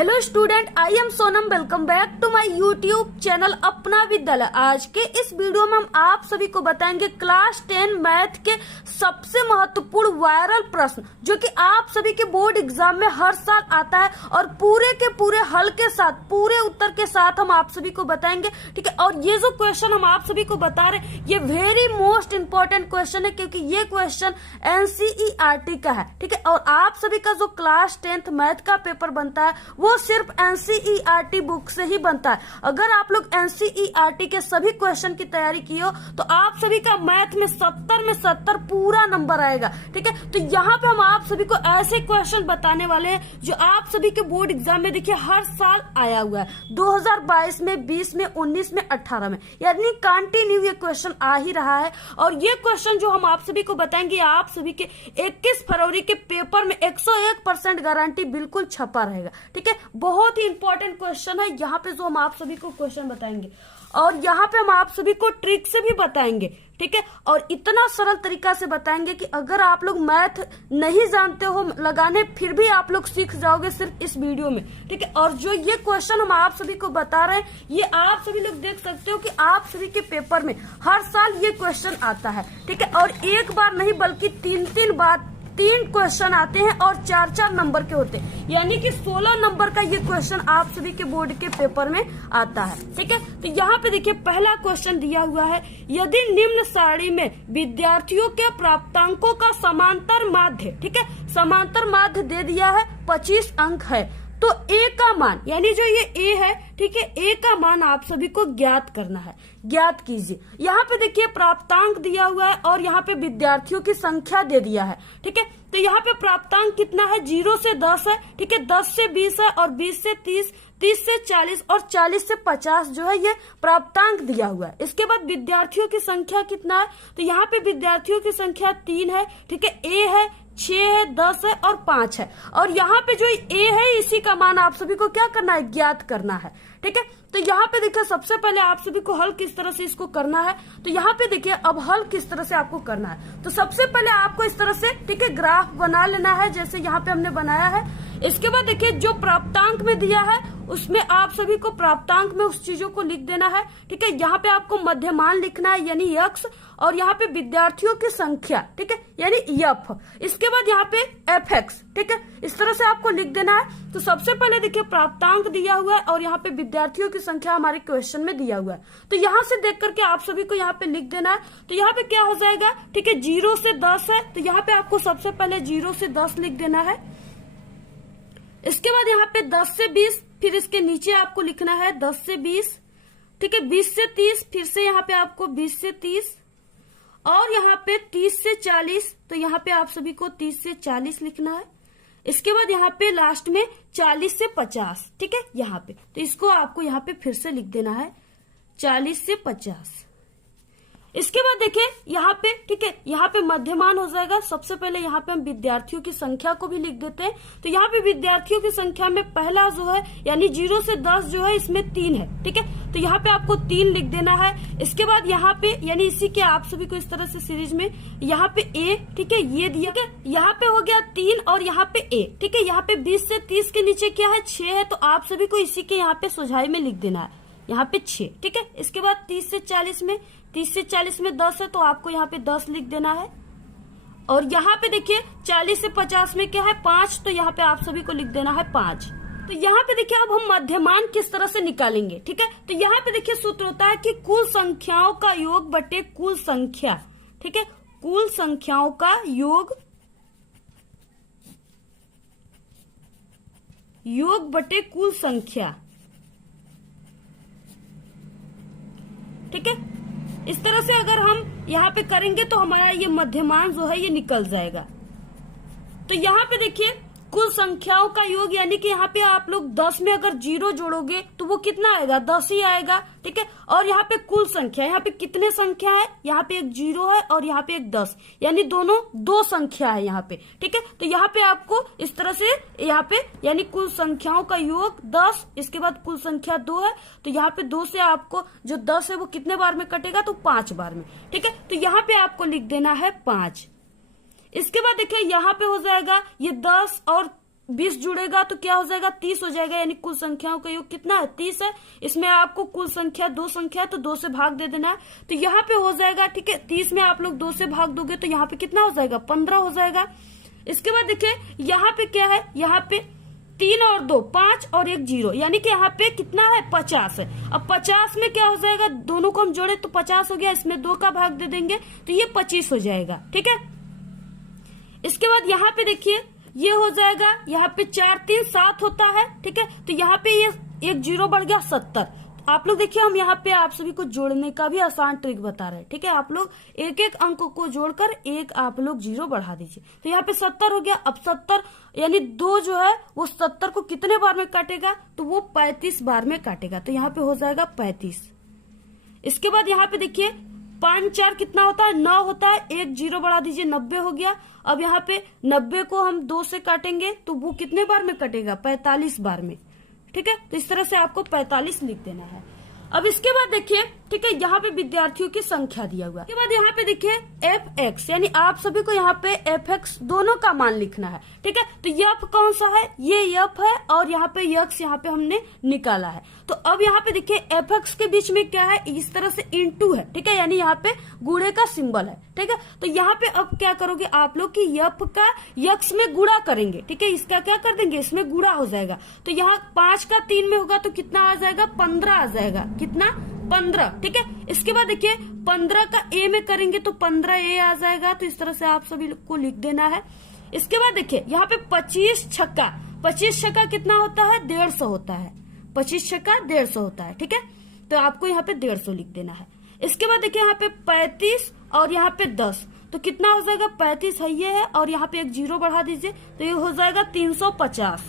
Hello student, I am Sonam. Welcome back to my YouTube channel Apna Vidyalaya. आज के इस video में हम आप सभी को बताएंगे क्लास 10 मैथ के सबसे महत्वपूर्ण वायरल प्रश्न जो कि आप सभी के बोर्ड एग्जाम में हर साल आता है और पूरे के पूरे हल के साथ, पूरे उत्तर के साथ हम आप सभी को बताएंगे। ठीक है, और ये जो क्वेश्चन हम आप सभी को बता रहे हैं ये वेरी मोस्ट इंपॉर्टेंट क्वेश्चन है क्योंकि ये क्वेश्चन एनसीईआरटी का है। ठीक है, और आप सभी का जो क्लास 10th मैथ का पेपर बनता है वो सिर्फ एनसीईआरटी बुक से ही बनता है। अगर आप लोग एनसीईआरटी के सभी क्वेश्चन की तैयारी की हो तो आप सभी का मैथ में 70 में 70 पूरा नंबर आएगा। ठीक है, तो यहाँ पे हम आप सभी को ऐसे क्वेश्चन बताने वाले हैं जो आप सभी के बोर्ड एग्जाम में देखिए हर साल आया हुआ है, 2022 में, 20 में, 19 में, 18 में, यानी कंटिन्यू ये क्वेश्चन आ ही रहा है। और ये क्वेश्चन जो हम आप सभी को बताएंगे आप सभी के 21 फरवरी के पेपर में 101% गारंटी बिल्कुल छपा रहेगा। ठीक है, बहुत ही इंपॉर्टेंट क्वेश्चन है यहाँ पे जो हम आप सभी को क्वेश्चन बताएंगे और यहाँ पे हम आप सभी को ट्रिक से भी बताएंगे। ठीक है, और इतना सरल तरीका से बताएंगे कि अगर आप लोग मैथ नहीं जानते हो लगाने फिर भी आप लोग सीख जाओगे सिर्फ इस वीडियो में। ठीक है, और जो ये क्वेश्चन हम आप सभी को बता रहे हैं ये आप सभी लोग देख सकते हो कि आप सभी के पेपर में हर साल ये क्वेश्चन आता है। ठीक है, और एक बार नहीं बल्कि 3 बार 3 क्वेश्चन आते हैं और 4 नंबर के होते हैं, यानी कि 16 नंबर का ये क्वेश्चन आप सभी के बोर्ड के पेपर में आता है। ठीक है, तो यहाँ पे देखिए पहला क्वेश्चन दिया हुआ है, यदि निम्न सारणी में विद्यार्थियों के प्राप्तांकों का समांतर माध्य, ठीक है, समांतर माध्य दे दिया है 25 अंक है, तो ए का मान, यानी जो ये ए है, ठीक है, ए का मान आप सभी को ज्ञात करना है। ज्ञात कीजिए। यहाँ पे देखिए प्राप्तांक दिया हुआ है और यहाँ पे विद्यार्थियों की संख्या दे दिया है। ठीक है, तो यहाँ पे प्राप्तांक कितना है, 0 से 10 है। ठीक है, 10 से 20 है और 20 से 30, 30 से 40 और 40 से 50 जो है ये प्राप्तांक दिया हुआ है। इसके बाद विद्यार्थियों की संख्या कितना है, तो यहाँ पे विद्यार्थियों की संख्या 3 है। ठीक है, ए है, 6 है, 10 है और 5 है। और यहाँ पे जो ए है इसी का मान आप सभी को क्या करना है, ज्ञात करना है। ठीक है, तो यहाँ पे देखिए सबसे पहले आप सभी को हल किस तरह से इसको करना है, तो यहाँ पे देखिए अब हल किस तरह से आपको करना है। तो सबसे पहले आपको इस तरह से, ठीक है, ग्राफ बना लेना है जैसे यहाँ पे हमने बनाया है। इसके बाद देखिए जो प्राप्तांक में दिया है उसमें आप सभी को प्राप्तांक में उस चीजों को लिख देना है। ठीक है, यहाँ पे आपको मध्यमान लिखना है यानी यक्स, और यहाँ पे विद्यार्थियों की संख्या, ठीक है, यानी यफ। इसके बाद यहाँ पे एफ एक्स, ठीक है, इस तरह से आपको लिख देना है। तो सबसे पहले देखिए प्राप्तांक दिया हुआ है और यहाँ पे विद्यार्थियों की संख्या हमारे क्वेश्चन में दिया हुआ है, तो यहाँ से देख करके आप सभी को यहाँ पे लिख देना है। तो यहाँ पे क्या हो जाएगा, ठीक है, 0 से 10 है, तो यहाँ पे आपको सबसे पहले 0 से 10 लिख देना है। इसके बाद यहाँ पे 10 से 20, फिर इसके नीचे आपको लिखना है 10 से 20, ठीक है, 20 से 30, फिर से यहाँ पे आपको 20 से 30 और यहाँ पे 30 से 40, तो यहाँ पे आप सभी को 30 से 40 लिखना है। इसके बाद यहाँ पे लास्ट में 40 से 50, ठीक है, यहाँ पे, तो इसको आपको यहाँ पे फिर से लिख देना है 40 से 50। इसके बाद देखिए यहाँ पे, ठीक है, यहाँ पे मध्यमान हो जाएगा। सबसे पहले यहाँ पे हम विद्यार्थियों की संख्या को भी लिख देते हैं। तो यहाँ पे विद्यार्थियों की संख्या में पहला जो है यानी 0 से 10 जो है इसमें 3 है। ठीक है, तो यहाँ पे आपको 3 लिख देना है। इसके बाद यहाँ पे यानी इसी के आप सभी को इस तरह से सीरीज में यहाँ पे ए, ठीक है, ये दिया गया, यहाँ पे हो गया 3 और यहाँ पे ए। ठीक है, यहाँ पे 20 से 30 के नीचे क्या है, 6 है, तो आप सभी को इसी के यहाँ पे सुझाई में लिख देना है, यहाँ पे 6। ठीक है, इसके बाद 30 से 40 में, 30 से 40 में 10 है, तो आपको यहाँ पे 10 लिख देना है। और यहाँ पे देखिए 40 से 50 में क्या है, 5, तो यहाँ पे आप सभी को लिख देना है 5। तो यहाँ पे देखिए अब हम मध्यमान किस तरह से निकालेंगे। ठीक है, तो यहाँ पे देखिए सूत्र होता है कि कुल संख्याओं का योग बटे कुल संख्या। ठीक है, कुल संख्याओं का योग बटे कुल संख्या। ठीक है, इस तरह से अगर हम यहाँ पे करेंगे तो हमारा ये मध्यमान जो है ये निकल जाएगा। तो यहाँ पे देखिए कुल संख्याओं का योग, यानी कि यहाँ पे आप लोग 10 में अगर 0 जोड़ोगे तो वो कितना आएगा, 10 ही आएगा। ठीक है, और यहाँ पे कुल संख्या, यहाँ पे कितने संख्या है, यहाँ पे एक 0 है और यहाँ पे एक 10, यानी दोनों 2 संख्या है यहाँ पे। ठीक है, तो यहाँ पे आपको इस तरह से यहाँ पे यानी कुल संख्याओं का योग 10, इसके बाद कुल संख्या 2 है, तो यहाँ पे 2 से आपको जो 10 है वो कितने बार में कटेगा, तो 5 बार में। ठीक है, तो यहाँ पे आपको लिख देना है 5। इसके बाद देखिए यहाँ पे हो जाएगा ये 10 और 20 जुड़ेगा तो क्या हो जाएगा 30 हो जाएगा, यानी कुल संख्याओं का योग कितना है 30 है। इसमें आपको कुल संख्या 2 संख्या है तो 2 से भाग दे देना है, तो यहाँ पे हो जाएगा, ठीक है। 30 में आप लोग 2 से भाग दोगे तो यहाँ पे कितना हो जाएगा 15 हो जाएगा। इसके बाद देखिए यहाँ पे क्या है, यहाँ पे 3 और 2 5 और 1 0, यानी कि यहाँ पे कितना है 50 है। अब 50 में क्या हो जाएगा, दोनों को हम जोड़े तो 50 हो गया, इसमें 2 का भाग दे देंगे तो ये 25 हो जाएगा, ठीक है। इसके बाद यहाँ पे देखिए ये हो जाएगा, यहाँ पे 4 3 7 होता है, ठीक है। तो यहाँ पे ये 1 0 बढ़ गया 70। आप लोग देखिए हम यहाँ पे आप सभी को जोड़ने का भी आसान ट्रिक बता रहे हैं, ठीक है। आप लोग एक एक अंक को जोड़कर एक आप लोग 0 बढ़ा दीजिए, तो यहाँ पे 70 हो गया। अब 70 यानी 2 जो है वो 70 को कितने बार में काटेगा, तो वो 35 बार में काटेगा, तो यहाँ पे हो जाएगा 35। इसके बाद यहाँ पे देखिए 5 4 कितना होता है 9 होता है, 1 0 बढ़ा दीजिए 90 हो गया। अब यहाँ पे 90 को हम 2 से काटेंगे तो वो कितने बार में कटेगा 45 बार में, ठीक है। तो इस तरह से आपको 45 लिख देना है। अब इसके बाद देखिए, ठीक है, यहाँ पे विद्यार्थियों की संख्या दिया हुआ है। इसके बाद यहाँ पे देखिए fx, यानी आप सभी को यहाँ पे fx दोनों का मान लिखना है, ठीक है। तो f कौन सा है, ये f है और यहाँ पे x यहाँ पे हमने निकाला है। तो अब यहाँ पे देखिए fx के बीच में क्या है, इस तरह से इंटू है, ठीक है, यानी यहाँ पे गुणे का सिंबल है, ठीक है। तो यहाँ पे अब क्या करोगे आप लोग की f का x में गुणा करेंगे, ठीक है। इसका क्या कर देंगे, इसमें गुणा हो जाएगा। तो यहाँ 5 का 3 में होगा तो कितना आ जाएगा 15 आ जाएगा, कितना 15, ठीक है। इसके बाद देखिए 15 का a में करेंगे तो 15a आ जाएगा, तो इस तरह से आप सभी को लिख देना है। इसके बाद देखिए यहाँ पे 25 छक्का कितना होता है 150 होता है, 25 छक्का 150 होता है, ठीक है। तो आपको यहाँ पे 150 लिख देना है। इसके बाद देखिए यहाँ पे 35 और यहाँ पे 10, तो कितना हो जाएगा 35 है ये है, और यहाँ पे 1 0 बढ़ा दीजिए तो ये हो जाएगा 350।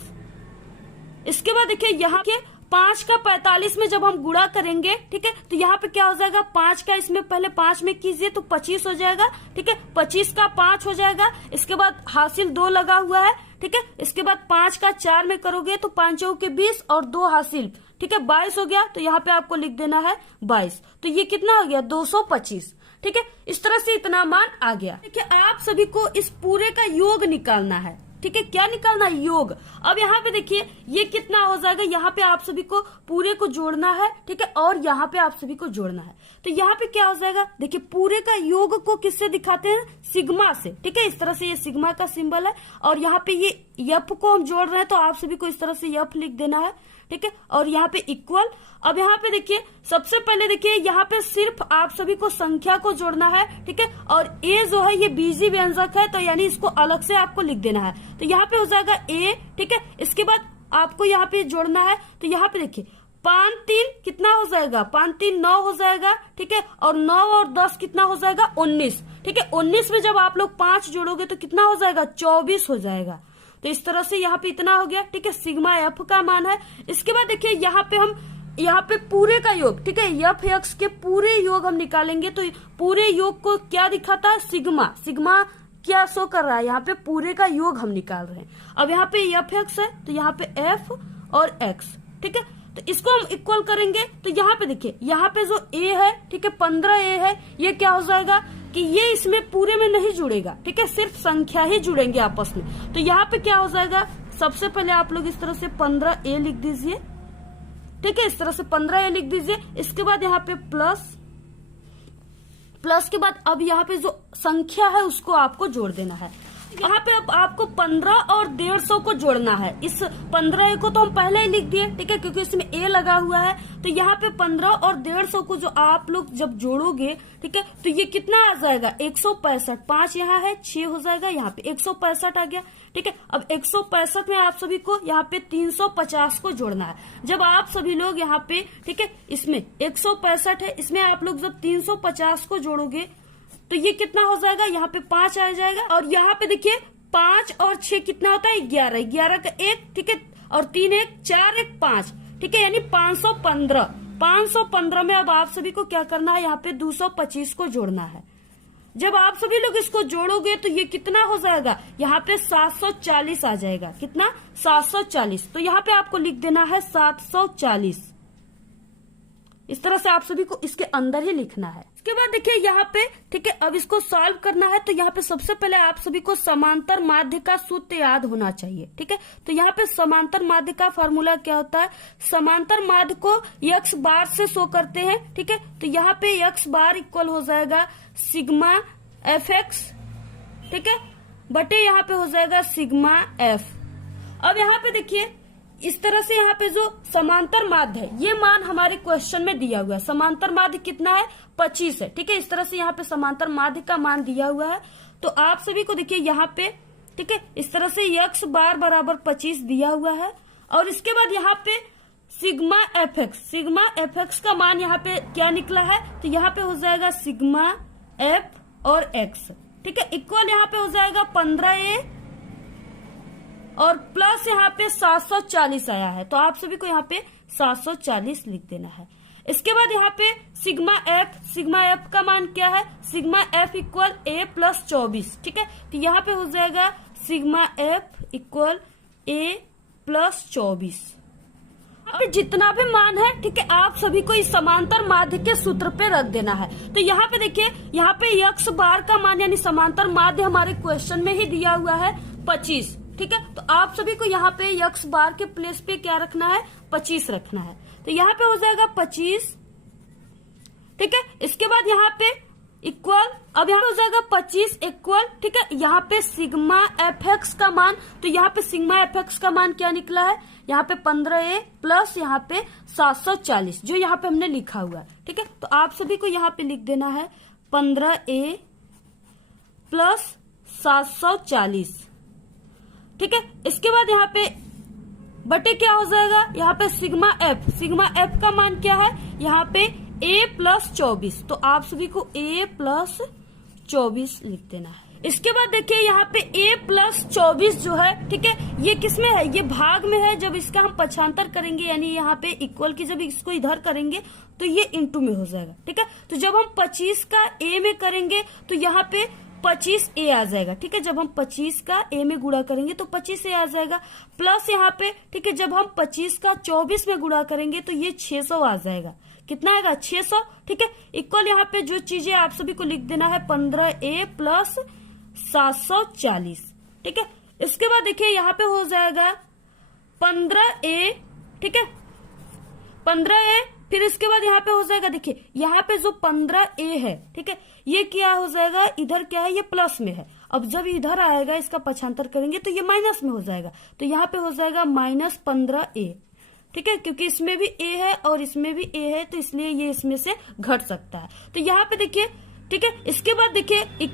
इसके बाद देखिए यहाँ के 5 का 45 में जब हम गुणा करेंगे, ठीक है, तो यहाँ पे क्या हो जाएगा 5 का इसमें पहले 5 में कीजिए तो 25 हो जाएगा, ठीक है। 25 का 5 हो जाएगा। इसके बाद हासिल 2 लगा हुआ है, ठीक है। इसके बाद 5 का 4 में करोगे तो 5 के 20 और 2 हासिल, ठीक है, 22 हो गया। तो यहाँ पे आपको लिख देना है 22। तो ये कितना हो गया 225, ठीक है। इस तरह से इतना मान आ गया। देखिए आप सभी को इस पूरे का योग निकालना है, ठीक है। क्या निकालना है, योग। अब यहाँ पे देखिए ये कितना हो जाएगा, यहाँ पे आप सभी को पूरे को जोड़ना है, ठीक है, और यहाँ पे आप सभी को जोड़ना है। तो यहाँ पे क्या हो जाएगा, देखिए पूरे का योग को किससे दिखाते हैं, सिग्मा से, ठीक है। इस तरह से ये सिग्मा का सिंबल है, और यहाँ पे ये यफ को हम जोड़ रहे हैं तो आप सभी को इस तरह से यफ लिख देना है, ठीक है। और यहाँ पे इक्वल। अब यहाँ पे देखिए सबसे पहले देखिए यहाँ पे सिर्फ आप सभी को संख्या को जोड़ना है, ठीक है। और ए जो है ये बीजी व्यंजक है, तो यानी इसको अलग से आपको लिख देना है। तो यहाँ पे हो जाएगा ए, ठीक है। इसके बाद आपको यहाँ पे जोड़ना है, तो यहाँ पे देखिए 5 3 कितना हो जाएगा, 5 3 9 हो जाएगा, ठीक है। और 9 और 10 कितना हो जाएगा 19, ठीक है। 19 में जब आप लोग 5 जोड़ोगे तो कितना हो जाएगा 24 हो जाएगा। तो इस तरह से यहाँ पे इतना हो गया, ठीक है, सिग्मा एफ का मान है। इसके बाद देखिए यहाँ पे हम यहाँ पे पूरे का योग, ठीक है, एफ एक्स के पूरे योग हम निकालेंगे तो पूरे योग को क्या दिखाता है, सिग्मा क्या शो कर रहा है, यहाँ पे पूरे का योग हम निकाल रहे हैं। अब यहाँ पे एफ एक्स है तो यहाँ पे एफ और एक्स, ठीक है। तो इसको हम इक्वल करेंगे तो यहाँ पे देखिए यहाँ पे जो ए है, ठीक है, 15a है, ये क्या हो जाएगा कि ये इसमें पूरे में नहीं जुड़ेगा, ठीक है, सिर्फ संख्या ही जुड़ेंगे आपस में। तो यहाँ पे क्या हो जाएगा, सबसे पहले आप लोग इस तरह से 15a लिख दीजिए, ठीक है, इस तरह से 15a लिख दीजिए। इसके बाद यहाँ पे प्लस के बाद अब यहाँ पे जो संख्या है उसको आपको जोड़ देना है। यहाँ पे अब आपको 15 और 150 को जोड़ना है। इस 15a को तो हम पहले ही लिख दिए, ठीक है, क्योंकि इसमें a लगा हुआ है। तो यहाँ पे 15 और 150 को जो आप लोग जब जोड़ोगे, ठीक है, तो ये कितना आ जाएगा 165। 5 यहाँ है 6 हो जाएगा, यहाँ पे 165 आ गया, ठीक है। अब 165 में आप सभी को यहाँ पे 350 को जोड़ना है। जब आप सभी लोग यहाँ पे, ठीक है, इसमें 165 है, इसमें आप लोग जब 350 को जोड़ोगे तो ये कितना हो जाएगा, यहाँ पे 5 आ जाएगा। और यहाँ पे देखिए 5 और 6 कितना होता है 11, 11 का 1, ठीक है, और 3 1 4 1 5, ठीक है, यानी 515। 515 में अब आप सभी को क्या करना है, यहाँ पे 225 को जोड़ना है। जब आप सभी लोग इसको जोड़ोगे तो ये कितना हो जाएगा, यहाँ पे 740 आ जाएगा। कितना 740। तो यहाँ पे आपको लिख देना है 740। इस तरह से आप सभी को इसके अंदर ही लिखना है। इसके बाद देखिए यहाँ पे, ठीक है, अब इसको सॉल्व करना है तो यहाँ पे सबसे पहले आप सभी को समांतर माध्य का सूत्र याद होना चाहिए। ठीक है, तो यहाँ पे समांतर माध्य का फॉर्मूला क्या होता है, समांतर माध्य को x बार से शो करते हैं। ठीक है, तो यहाँ पे x बार इक्वल हो जाएगा सिग्मा एफ एक्स, ठीक है, बटे यहाँ पे हो जाएगा सिग्मा एफ। अब यहाँ पे देखिए इस तरह से यहाँ पे जो समांतर माध्य है ये मान हमारे क्वेश्चन में दिया हुआ है। समांतर माध्य कितना है, 25 है। ठीक है, इस तरह से यहाँ पे समांतर माध्य का मान दिया हुआ है। तो आप सभी को देखिए यहाँ पे, ठीक है, इस तरह से x बार बराबर 25 दिया हुआ है। और इसके बाद यहाँ पे सिग्मा एफ एक्स का मान यहाँ पे क्या निकला है, तो यहाँ पे हो जाएगा सिग्मा एफ और एक्स। ठीक है, इक्वल यहाँ पे हो जाएगा 15a और प्लस यहाँ पे 740 आया है, तो आप सभी को यहाँ पे 740 लिख देना है। इसके बाद यहाँ पे सिग्मा एफ का मान क्या है, sigma F equal a plus 24। ठीक है, तो यहाँ पे हो जाएगा sigma F equal a plus 24। अब जितना भी मान है, ठीक है, आप सभी को इस समांतर माध्य के सूत्र पे रख देना है। तो यहाँ पे देखिए, यहाँ पे x बार का मान यानी समांतर माध्य हमारे क्वेश्चन में ही दिया हुआ है 25। ठीक है, तो आप सभी को यहाँ पे x बार के प्लेस पे क्या रखना है, 25 रखना है। तो यहाँ पे हो जाएगा 25। ठीक है, इसके बाद यहाँ पे इक्वल, अब यहाँ पे हो जाएगा 25 इक्वल, ठीक है, यहाँ पे सिग्मा एफ एक्स का मान, तो यहाँ पे सिग्मा एफ एक्स का मान क्या निकला है, यहाँ पे 15a प्लस यहाँ पे 740 जो यहाँ पे हमने लिखा हुआ है। ठीक है, तो आप सभी को यहाँ पे लिख देना है 15a प्लस 740। ठीक है, इसके बाद यहाँ पे बटे क्या हो जाएगा, यहाँ पे सिग्मा एफ का मान क्या है, यहाँ पे a प्लस 24, तो आप सभी को a प्लस 24 लिख देना है। इसके बाद देखिए यहाँ पे a प्लस 24 जो है, ठीक है, ये किसमें है, ये भाग में है। जब इसका हम पक्षांतर करेंगे यानी यहाँ पे इक्वल की जब इसको इधर करेंगे तो ये इंटू में हो जाएगा। ठीक है, तो जब हम 25 का a में करेंगे तो यहाँ पे 25a आ जाएगा। ठीक है, जब हम 25 का a में गुणा करेंगे तो 25a आ जाएगा। प्लस यहाँ पे, ठीक है, जब हम 25 का 24 में गुणा करेंगे तो ये 600 आ जाएगा। कितना आएगा, 600। ठीक है, इक्वल यहाँ पे जो चीजें आप सभी को लिख देना है 15a प्लस 740। ठीक है, इसके बाद देखिए यहाँ पे हो जाएगा 15a, ठीक है, 15a, फिर इसके बाद यहाँ पे हो जाएगा, देखिए यहाँ पे जो 15a है, ठीक है, ये क्या हो जाएगा, इधर क्या है, ये प्लस में है। अब जब इधर आएगा इसका पक्षांतर करेंगे तो ये माइनस में हो जाएगा, तो यहाँ पे हो जाएगा माइनस 15a। ठीक है, क्योंकि इसमें भी a है और इसमें भी a है, तो इसलिए ये इसमें से घट सकता है। तो यहाँ पे देखिए, ठीक है, इसके बाद देखिए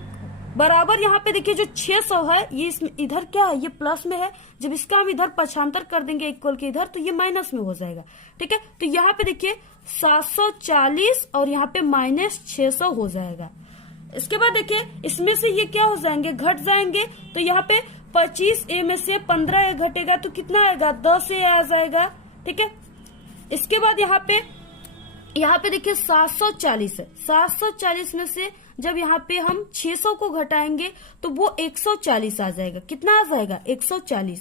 बराबर यहाँ पे देखिए जो 600 है ये इधर क्या है, ये प्लस में है। जब इसका हम इधर पक्षांतर कर देंगे इक्वल के इधर तो ये माइनस में हो जाएगा। ठीक है, तो यहाँ पे देखिए 740 और यहाँ पे माइनस 600 हो जाएगा। इसके बाद देखिए इसमें से ये क्या हो जाएंगे, घट जाएंगे। तो यहाँ पे 25a में से 15a घटेगा तो कितना आएगा, 10a आ जाएगा। ठीक है, इसके बाद यहाँ पे देखिए 740 है, 740 में से जब यहाँ पे हम 600 को घटाएंगे तो वो 140 आ जाएगा। कितना आ जाएगा, 140।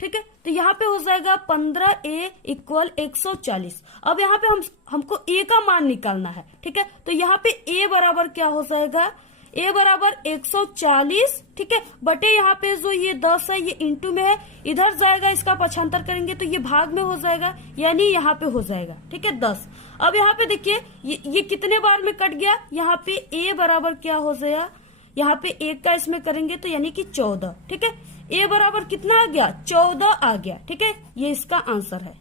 ठीक है, तो यहाँ पे हो जाएगा 15a इक्वल 140। अब यहाँ पे हमको a का मान निकालना है। ठीक है, तो यहाँ पे a बराबर क्या हो जाएगा, a बराबर 140। ठीक है, बटे यहाँ पे जो ये 10 है ये इंटू में है, इधर जाएगा इसका पक्षांतर करेंगे तो ये भाग में हो जाएगा, यानी यहाँ पे हो जाएगा। ठीक है, 10। अब यहाँ पे देखिए ये कितने बार में कट गया, यहाँ पे a बराबर क्या हो जाएगा, यहाँ पे 1 का इसमें करेंगे तो यानी कि 14। ठीक है, a बराबर कितना आ गया, 14 आ गया। ठीक है, ये इसका आंसर है।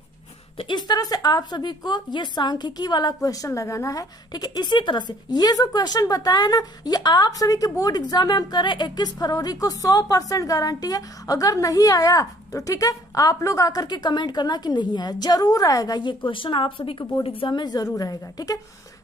तो इस तरह से आप सभी को ये सांख्यिकी वाला क्वेश्चन लगाना है। ठीक है, इसी तरह से ये जो क्वेश्चन बताया ना, ये आप सभी के बोर्ड एग्जाम में हम कर रहे 21 फरवरी को 100% गारंटी है। अगर नहीं आया तो ठीक है, आप लोग आकर के कमेंट करना कि नहीं आया, जरूर आएगा ये क्वेश्चन, आप सभी के बोर्ड एग्जाम में जरूर आएगा। ठीक है,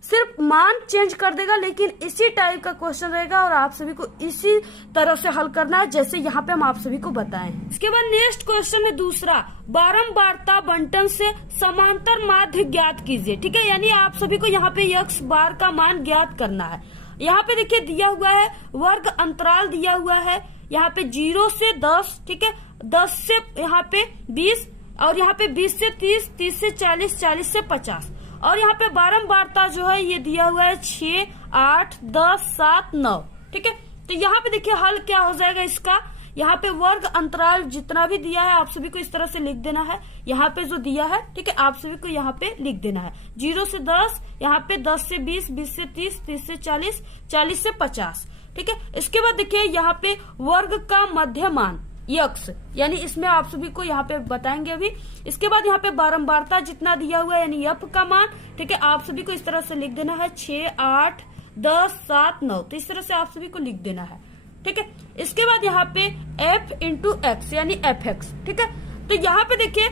सिर्फ मान चेंज कर देगा लेकिन इसी टाइप का क्वेश्चन रहेगा और आप सभी को इसी तरह से हल करना है जैसे यहाँ पे हम आप सभी को बताएं। इसके बाद नेक्स्ट क्वेश्चन है दूसरा, बारंबारता बंटन से समांतर माध्य ज्ञात कीजिए। ठीक है, यानी आप सभी को यहाँ पे x बार का मान ज्ञात करना है। यहाँ पे देखिए दिया हुआ है वर्ग अंतराल दिया हुआ है, यहाँ पे 0 से 10, ठीक है, 10 से यहाँ पे 20 और यहाँ पे 20 से 30, 30 से 40, 40 से 50। और यहाँ पे बारंबारता जो है ये दिया हुआ है 6, 8, 10, 7, 9। ठीक है, तो यहाँ पे देखिए हल क्या हो जाएगा इसका। यहाँ पे वर्ग अंतराल जितना भी दिया है आप सभी को इस तरह से लिख देना है। यहाँ पे जो दिया है, ठीक है, आप सभी को यहाँ पे लिख देना है। 0 से 10, यहाँ पे 10 से 20, 20 से 30, 30 से 40, 40 से 50। ठीक है, इसके बाद देखिए यहाँ पे वर्ग का मध्यमान यक्स, यानी इसमें आप सभी को यहाँ पे बताएंगे अभी। इसके बाद यहाँ पे बारंबारता जितना दिया हुआ है यानी एफ का मान, ठीक है, आप सभी को इस तरह से लिख देना है 6, 8, 10, 7, 9। तो इस तरह से आप सभी को लिख देना है। ठीक है, इसके बाद यहाँ पे f इंटू एक्स यानी एफ एक्स। ठीक है, तो यहाँ पे देखिए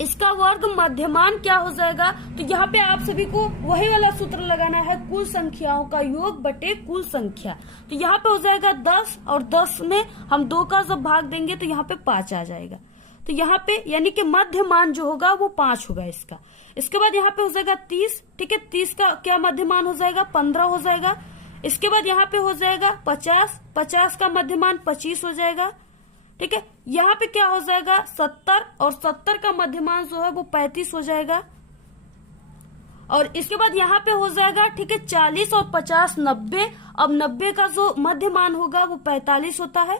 इसका वर्ग मध्यमान क्या हो जाएगा। तो यहाँ पे आप सभी को वही वाला सूत्र लगाना है, कुल संख्याओं का योग बटे कुल संख्या। तो यहाँ पे हो जाएगा 10 और 10 में हम 2 का जब भाग देंगे तो यहाँ पे 5 आ जाएगा। तो यहाँ पे यानी कि मध्यमान जो होगा वो 5 होगा इसका। इसके बाद यहाँ पे हो जाएगा 30। ठीक है, 30 का क्या मध्यमान हो जाएगा, 15 हो जाएगा। इसके बाद यहाँ पे हो जाएगा 50, 50 का मध्यमान 25 हो जाएगा। ठीक है, यहाँ पे क्या हो जाएगा 70 और 70 का मध्यमान जो है वो 35 हो जाएगा। और इसके बाद यहाँ पे हो जाएगा, ठीक है, 40 और 50 90। अब 90 का जो मध्यमान होगा वो 45 होता है।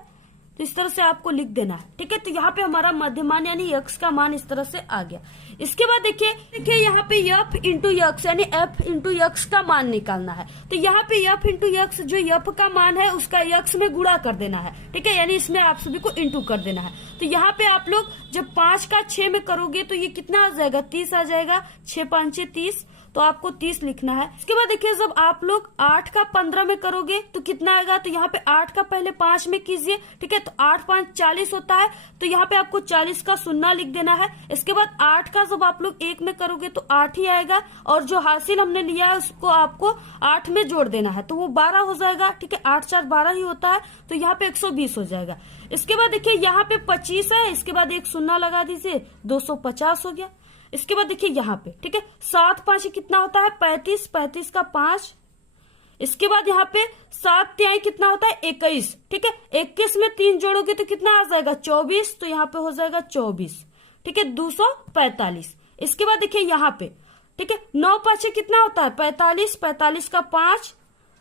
तो इस तरह से आपको लिख देना है। ठीक है, तो यहाँ पे हमारा मध्यमान यानी यक्स का मान इस तरह से आ गया। इसके बाद देखिए यहाँ पे एफ इंटू यक्स यानी एफ इंटू यक्स का मान निकालना है। तो यहाँ पे एफ इंटू यक्स जो एफ का मान है उसका यक्स में गुणा कर देना है। ठीक है, यानी इसमें आप सभी को इंटू कर देना है। तो यहाँ पे आप लोग जब 5 का 6 में करोगे तो ये कितना आ जाएगा, 30 आ जाएगा। 6 5 30, तो आपको 30 लिखना है। इसके बाद देखिए जब आप लोग 8 का 15 में करोगे तो कितना आएगा। तो यहाँ पे 8 का पहले 5 में कीजिए। ठीक है, तो 8 5 40 होता है। तो यहाँ पे आपको 40 का शून्य लिख देना है। इसके बाद 8 का जब आप लोग 1 में करोगे तो 8 ही आएगा और जो हासिल हमने लिया है उसको आपको 8 में जोड़ देना है तो वो 12 हो जाएगा। ठीक है, 8 4 12 ही होता है। तो यहाँ पे 120 हो जाएगा। इसके बाद देखिए यहाँ पे 25 है, इसके बाद एक शून्य लगा दीजिए, 250 हो गया। इसके बाद देखिए यहाँ पे, ठीक है, 7 5 कितना होता है, 35, 35 का 5। इसके बाद यहाँ पे 7 तिहाई कितना होता है, 21। ठीक है, 21 में 3 जोड़ोगे तो कितना आ जाएगा, 24। तो यहाँ पे हो जाएगा 24। ठीक है, 245। इसके बाद देखिए यहाँ पे, ठीक है, 9 5 कितना होता है, 45, 45 का 5।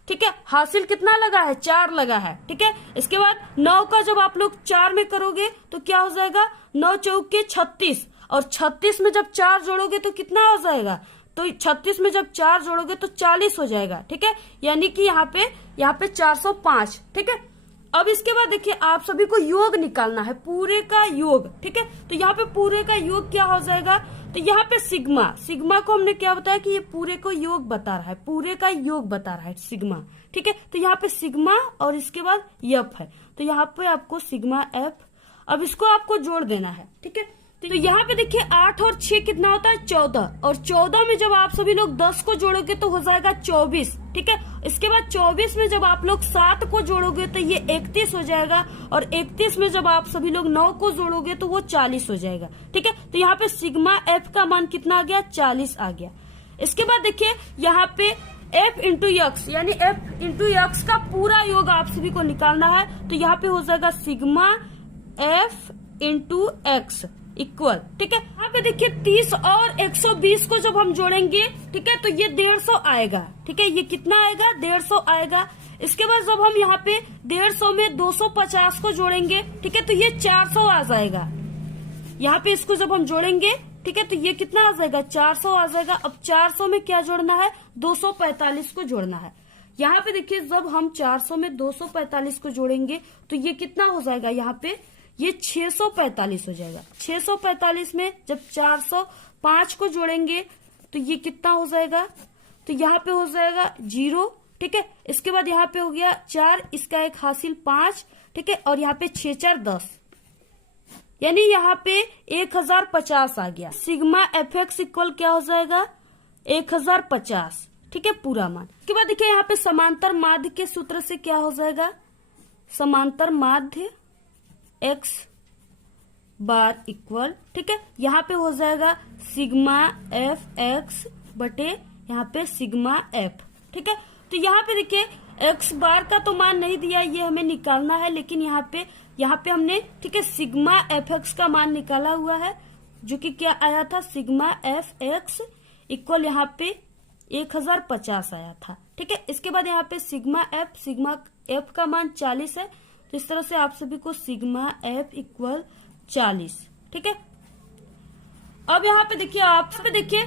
ठीक है, हासिल कितना लगा है, 4 लगा है। ठीक है, इसके बाद 9 का जब आप लोग 4 में करोगे तो क्या हो जाएगा, 9 चौके 36 और 36 में जब 4 जोड़ोगे तो कितना हो जाएगा, तो 36 में जब 4 जोड़ोगे तो 40 हो जाएगा। ठीक है, यानी कि यहाँ पे 405। ठीक है, अब इसके बाद देखिए आप सभी को योग निकालना है, पूरे का योग। ठीक है, तो यहाँ पे पूरे का योग क्या हो जाएगा, तो यहाँ पे सिग्मा को हमने क्या बताया कि ये पूरे को योग बता रहा है, पूरे का योग बता रहा है सिग्मा। ठीक है, तो यहाँ पे सिग्मा और इसके बाद एफ है। तो यहाँ पे आपको सिग्मा एफ, अब इसको आपको जोड़ देना है। ठीक है, तो यहाँ पे देखिए 8 और 6 कितना होता है, 14। और 14 में जब आप सभी लोग 10 को जोड़ोगे तो हो जाएगा 24। ठीक है, इसके बाद 24 में जब आप लोग 7 को जोड़ोगे तो ये 31 हो जाएगा और 31 में जब आप सभी लोग 9 को जोड़ोगे तो वो 40 हो जाएगा। ठीक है, तो यहाँ पे सिग्मा एफ का मान कितना आ गया, 40 आ गया। इसके बाद देखिए यहाँ पे एफ इंटू यक्स यानी एफ इंटू यक्स का पूरा योग आप सभी को निकालना है। तो यहाँ पे हो जाएगा sigma F into x equal. ठीक है, यहाँ पे देखिए 30 और 120 को जब हम जोड़ेंगे, ठीक है, तो ये 150 आएगा। ठीक है, ये कितना आएगा, 150 आएगा। इसके बाद जब हम यहाँ पे 150 में 250 को जोड़ेंगे, ठीक है, तो ये 400 आ जाएगा। यहाँ पे इसको जब हम जोड़ेंगे, ठीक है, तो ये कितना आ जाएगा, 400 आ जाएगा। अब 400 में क्या जोड़ना है, 245 को जोड़ना है। यहाँ पे देखिए जब हम 400 में 245 को जोड़ेंगे तो ये कितना हो जाएगा, यहाँ पे ये 645 हो जाएगा। 645 में जब 405 को जोड़ेंगे तो ये कितना हो जाएगा, तो यहाँ पे हो जाएगा 0। ठीक है, इसके बाद यहाँ पे हो गया 4, इसका एक हासिल 5। ठीक है, और यहाँ पे 6 4 10 यानी यहाँ पे 1050 आ गया। सिग्मा एफ एक्स इक्वल क्या हो जाएगा, 1050। ठीक है, पूरा मान। इसके बाद देखिए यहाँ पे समांतर माध्य के सूत्र से क्या हो जाएगा, समांतर माध्य x बार इक्वल, ठीक है, यहाँ पे हो जाएगा सिग्मा एफ एक्स बटे यहाँ पे सिग्मा एफ। ठीक है, तो यहाँ पे देखिए x बार का तो मान नहीं दिया, ये हमें निकालना है, लेकिन यहाँ पे हमने, ठीक है, सिग्मा एफ एक्स का मान निकाला हुआ है जो कि क्या आया था, सिग्मा एफ एक्स इक्वल यहाँ पे 1050 आया था। ठीक है, इसके बाद यहाँ पे सिग्मा एफ का मान 40 है, तो इस तरह से आप सभी को सिग्मा एफ इक्वल 40। ठीक है, अब यहाँ पे देखिए,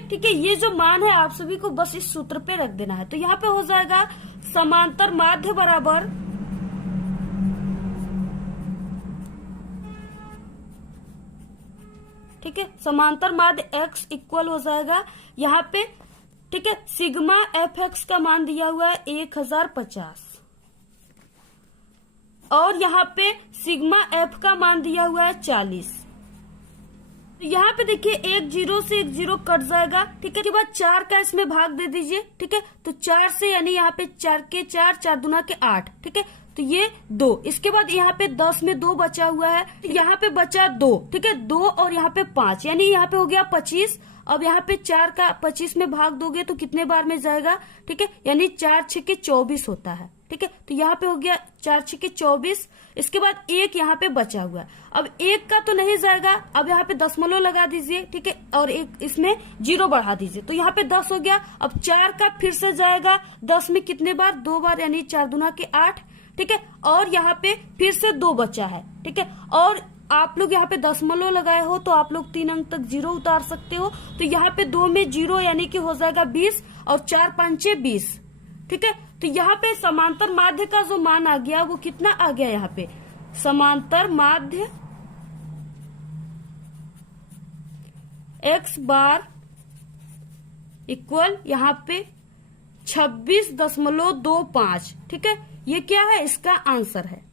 ठीक है, ये जो मान है आप सभी को बस इस सूत्र पे रख देना है। तो यहाँ पे हो जाएगा समांतर माध्य बराबर ठीक है, समांतर माध्य x इक्वल हो जाएगा यहाँ पे, ठीक है, सिग्मा एफ एक्स का मान दिया हुआ है 1050 और यहाँ पे सिग्मा एफ का मान दिया हुआ है 40। तो यहाँ पे देखिए 1 0 से 1 0 कट जाएगा। ठीक है, के बाद 4 का इसमें भाग दे दीजिए। ठीक है, तो 4 से यानी यहाँ पे 4 के 4, 4 दूना के 8। ठीक है, तो ये 2। इसके बाद यहाँ पे 10 में 2 बचा हुआ है, यहाँ पे बचा 2। ठीक है, 2 और यहाँ पे 5 यानी यहाँ पे हो गया 25। अब यहाँ पे 4 का 25 में भाग दोगे तो कितने बार में जाएगा? ठीक है, यानी 4 6 के 24 होता है। ठीक है, तो यहाँ पे हो गया 4 6 के 24। इसके बाद 1 यहाँ पे बचा हुआ है। अब 1 का तो नहीं जाएगा, अब यहाँ पे दशमलव लगा दीजिए। ठीक है, और एक इसमें 0 बढ़ा दीजिए, तो यहाँ पे 10 हो गया। अब 4 का फिर से जाएगा 10 में कितने बार? 2 बार, यानी 4 दूना के 8। ठीक है, और यहाँ पे फिर से 2 बचा है। ठीक है, और आप लोग यहाँ पे दशमलव लगाए हो तो आप लोग 3 अंक तक 0 उतार सकते हो। तो यहाँ पे 2 में 0 यानी कि हो जाएगा 20 और 4 5 20। ठीक है, तो यहाँ पे समांतर माध्य का जो मान आ गया वो कितना आ गया? यहाँ पे समांतर माध्य x बार इक्वल यहाँ पे 26.25। ठीक है, ये क्या है? इसका आंसर है।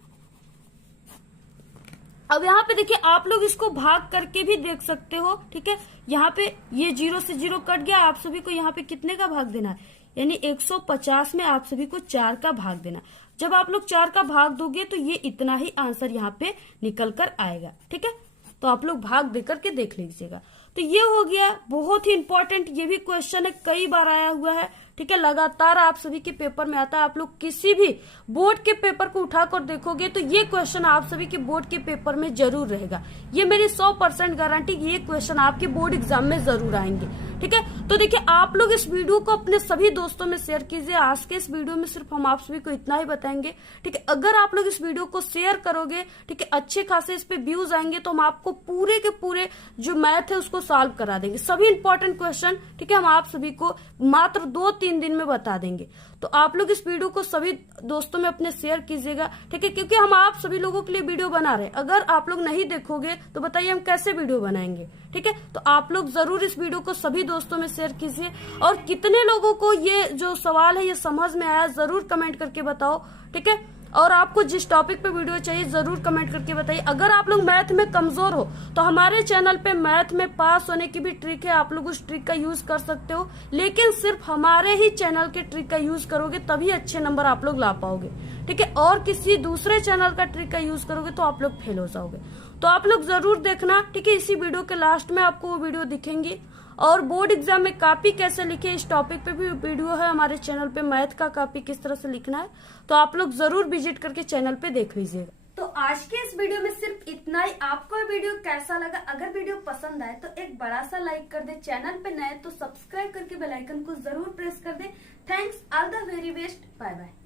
अब यहाँ पे देखिए, आप लोग इसको भाग करके भी देख सकते हो। ठीक है, यहाँ पे ये 0 से 0 कट गया। आप सभी को यहाँ पे कितने का भाग देना है? यानी 150 में आप सभी को 4 का भाग देना। जब आप लोग 4 का भाग दोगे तो ये इतना ही आंसर यहाँ पे निकल कर आएगा। ठीक है, तो आप लोग भाग देकर के देख लीजिएगा। तो ये हो गया बहुत ही इंपॉर्टेंट, ये भी क्वेश्चन है, कई बार आया हुआ है। ठीक है, लगातार आप सभी के पेपर में आता है। आप लोग किसी भी बोर्ड के पेपर को उठाकर देखोगे तो ये क्वेश्चन आप सभी के बोर्ड के पेपर में जरूर रहेगा। ये मेरी 100% गारंटी, ये क्वेश्चन आपके बोर्ड एग्जाम में जरूर आएंगे। ठीक है, तो देखिए, आप लोग इस वीडियो को अपने सभी दोस्तों में शेयर कीजिए। आज के इस वीडियो में सिर्फ हम आप सभी को इतना ही बताएंगे। ठीक है, अगर आप लोग इस वीडियो को शेयर करोगे, ठीक है, अच्छे खासे इस पे व्यूज आएंगे तो हम आपको पूरे के पूरे जो मैथ है उसको सॉल्व करा देंगे। सभी इंपॉर्टेंट क्वेश्चन, ठीक है, हम आप सभी को मात्र 2-3 दिन में बता देंगे। तो आप लोग इस वीडियो को सभी दोस्तों में अपने शेयर कीजिएगा। ठीक है, क्योंकि हम आप सभी लोगों के लिए वीडियो बना रहे हैं। अगर आप लोग नहीं देखोगे तो बताइए हम कैसे वीडियो बनाएंगे। ठीक है, तो आप लोग जरूर इस वीडियो को सभी दोस्तों में शेयर कीजिए। और कितने लोगों को ये जो सवाल है ये समझ में आया जरूर कमेंट करके बताओ। ठीक है, और आपको जिस टॉपिक पे वीडियो चाहिए जरूर कमेंट करके बताइए। अगर आप लोग मैथ में कमजोर हो तो हमारे चैनल पे मैथ में पास होने की भी ट्रिक है, आप लोग उस ट्रिक का यूज कर सकते हो। लेकिन सिर्फ हमारे ही चैनल के ट्रिक का यूज करोगे तभी अच्छे नंबर आप लोग ला पाओगे। ठीक है, और किसी दूसरे चैनल का ट्रिक का यूज करोगे तो आप लोग फेल हो जाओगे। तो आप लोग जरूर देखना। ठीक है, इसी वीडियो के लास्ट में आपको वो वीडियो दिखेंगी। और बोर्ड एग्जाम में कॉपी कैसे लिखे इस टॉपिक पे भी वीडियो है हमारे चैनल पे, मैथ का कॉपी किस तरह से लिखना है। तो आप लोग जरूर विजिट करके चैनल पे देख लीजिएगा। तो आज के इस वीडियो में सिर्फ इतना ही। आपको ये वीडियो कैसा लगा? अगर वीडियो पसंद आए तो एक बड़ा सा लाइक कर दे। चैनल पे नए तो सब्सक्राइब करके बेल आइकन को जरूर प्रेस कर दे। Thanks, all the very best, bye bye.